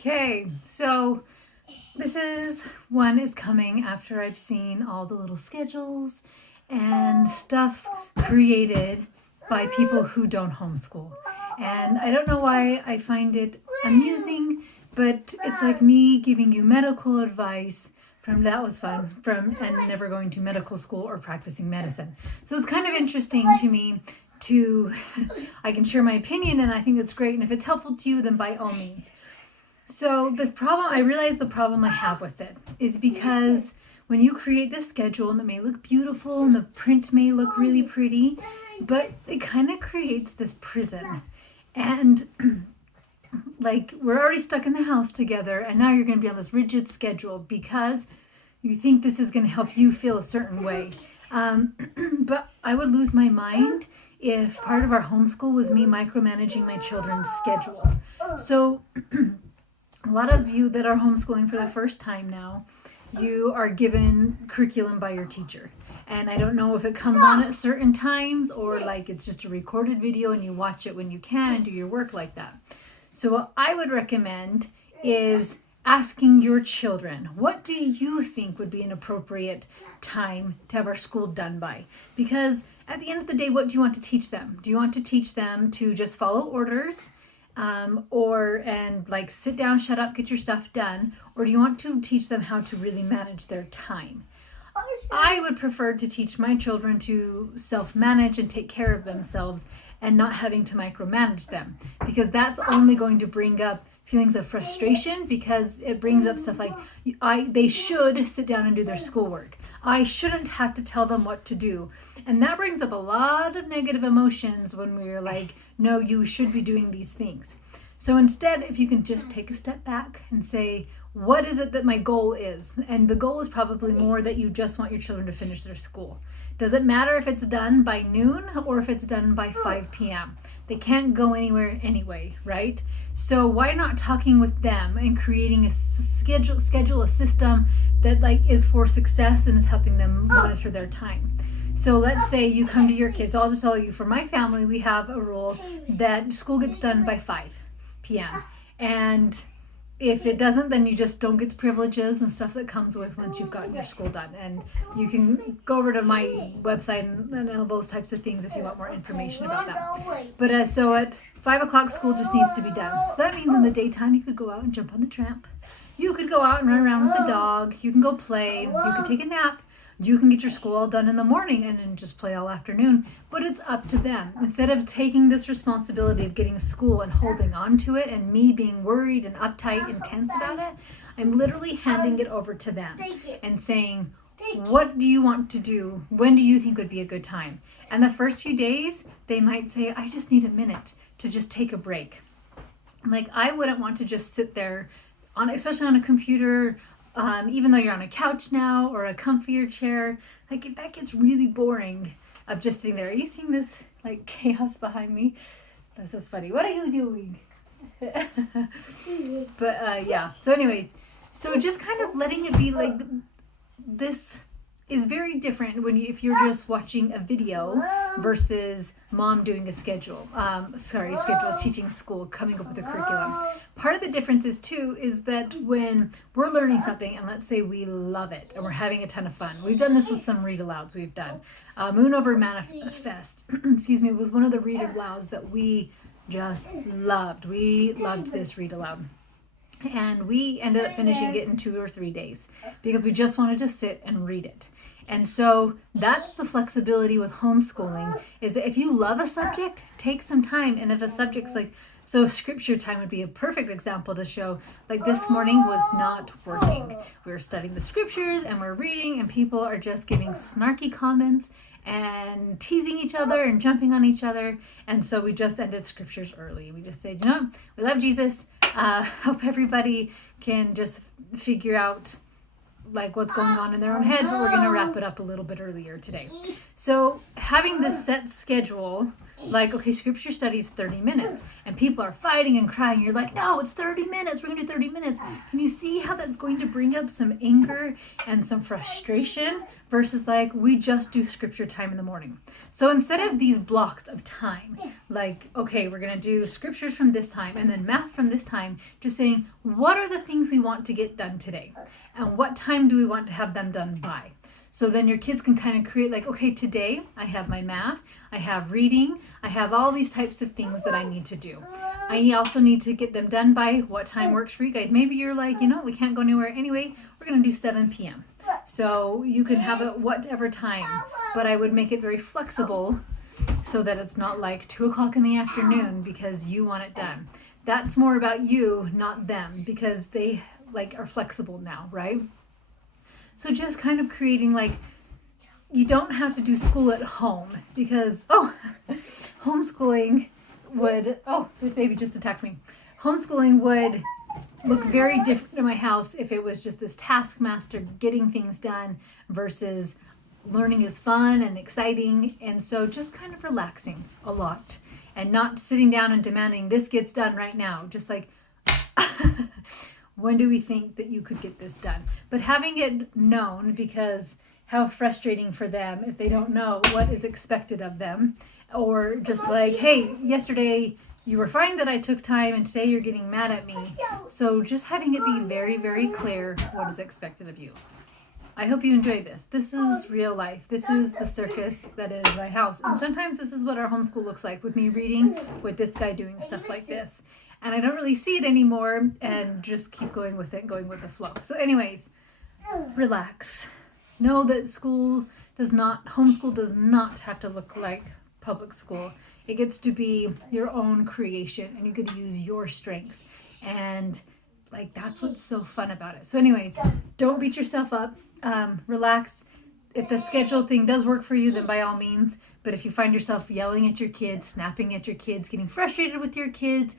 Okay, so one is coming after I've seen all the little schedules and stuff created by people who don't homeschool. And I don't know why I find it amusing, but it's like me giving you medical advice from and never going to medical school or practicing medicine. So it's kind of interesting to me to I can share my opinion, and I think that's great, and if it's helpful to you, then by all means. So I realize the problem I have with it is because when you create this schedule, and it may look beautiful and the print may look really pretty, but it kind of creates this prison. And like, we're already stuck in the house together, and now you're going to be on this rigid schedule because you think this is going to help you feel a certain way. But I would lose my mind if part of our homeschool was me micromanaging my children's schedule. So a lot of you that are homeschooling for the first time now, you are given curriculum by your teacher. And I don't know if it comes on at certain times or like it's just a recorded video and you watch it when you can and do your work like that. So what I would recommend is asking your children, what do you think would be an appropriate time to have our school done by? Because at the end of the day, what do you want to teach them? Do you want to teach them to just follow orders? And like sit down, shut up, get your stuff done? Or do you want to teach them how to really manage their time? I would prefer to teach my children to self-manage and take care of themselves and not having to micromanage them, because that's only going to bring up feelings of frustration, because it brings up stuff like they should sit down and do their schoolwork. I shouldn't have to tell them what to do. And that brings up a lot of negative emotions when we're like, no, you should be doing these things. So instead, if you can just take a step back and say, what is it that my goal is? And the goal is probably more that you just want your children to finish their school. Does it matter if it's done by noon or if it's done by 5 p.m.? They can't go anywhere anyway, right? So why not talking with them and creating a schedule, a system that like is for success and is helping them monitor their time. So let's say you come to your kids. So I'll just tell you, for my family, we have a rule that school gets done by 5 p.m. And if it doesn't, then you just don't get the privileges and stuff that comes with once you've gotten your school done. And you can go over to my website and all those types of things if you want more information about that. But so at 5 o'clock, school just needs to be done. So that means in the daytime, you could go out and jump on the tramp. You could go out and run around with the dog. You can go play. You could take a nap. You can get your school all done in the morning and then just play all afternoon, but it's up to them. Instead of taking this responsibility of getting a school and holding on to it and me being worried and uptight and tense about it, I'm literally handing it over to them and saying, what do you want to do? When do you think would be a good time? And the first few days, they might say, I just need a minute to just take a break. Like, I wouldn't want to just sit there, especially on a computer, even though you're on a couch now or a comfier chair, like that gets really boring of just sitting there. Are you seeing this like chaos behind me? This is funny. What are you doing? But yeah. So anyways, so just kind of letting it be like this is very different if you're just watching a video versus mom doing a schedule, teaching school, coming up with a curriculum. Part of the difference is that when we're learning something and let's say we love it and we're having a ton of fun. We've done this with some read alouds we've done. Moon Over Manifest, was one of the read alouds that we just loved. We loved this read aloud. And we ended up finishing it in 2 or 3 days because we just wanted to sit and read it. And so that's the flexibility with homeschooling, is that if you love a subject, take some time. And if a subject's like, so scripture time would be a perfect example to show, like this morning was not working. We were studying the scriptures and we're reading and people are just giving snarky comments and teasing each other and jumping on each other. And so we just ended scriptures early. We just said, we love Jesus. Hope everybody can just figure out like what's going on in their own head, but we're going to wrap it up a little bit earlier today. So having this set schedule Like, okay, scripture study is 30 minutes and people are fighting and crying. You're like, no, it's 30 minutes. We're going to do 30 minutes. Can you see how that's going to bring up some anger and some frustration versus like, we just do scripture time in the morning. So instead of these blocks of time, like, okay, we're going to do scriptures from this time and then math from this time, just saying, what are the things we want to get done today? And what time do we want to have them done by? So then your kids can kind of create like, okay, today I have my math, I have reading, I have all these types of things that I need to do. I also need to get them done by what time works for you guys. Maybe you're like, we can't go anywhere anyway. We're going to do 7 p.m. So you can have it whatever time, but I would make it very flexible so that it's not like 2 o'clock in the afternoon because you want it done. That's more about you, not them, because they like are flexible now, right? So just kind of creating like, you don't have to do school at home because, homeschooling would, this baby just attacked me. Homeschooling would look very different in my house if it was just this taskmaster getting things done versus learning is fun and exciting. And so just kind of relaxing a lot and not sitting down and demanding this gets done right now. Just like, when do we think that you could get this done? But having it known, because how frustrating for them if they don't know what is expected of them. Or just like, hey, yesterday you were fine that I took time and today you're getting mad at me. So just having it be very, very clear what is expected of you. I hope you enjoyed this. This is real life. This is the circus that is my house. And sometimes this is what our homeschool looks like, with me reading, with this guy doing stuff like this. And I don't really see it anymore and just keep going with it, going with the flow. So anyways, relax. Know that homeschool does not have to look like public school. It gets to be your own creation and you get to use your strengths. And like, that's what's so fun about it. So anyways, don't beat yourself up. Relax. If the schedule thing does work for you, then by all means. But if you find yourself yelling at your kids, snapping at your kids, getting frustrated with your kids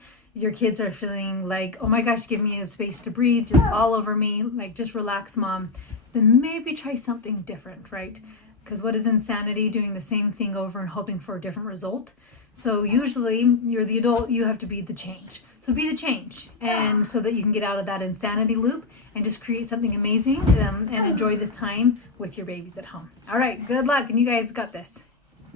are feeling like, oh my gosh, give me a space to breathe, you're all over me, like, just relax, mom, then maybe try something different, right? Because what is insanity? Doing the same thing over and hoping for a different result. So usually you're the adult, you have to be the change. So be the change, and so that you can get out of that insanity loop and just create something amazing and enjoy this time with your babies at home. All right, good luck, and you guys got this.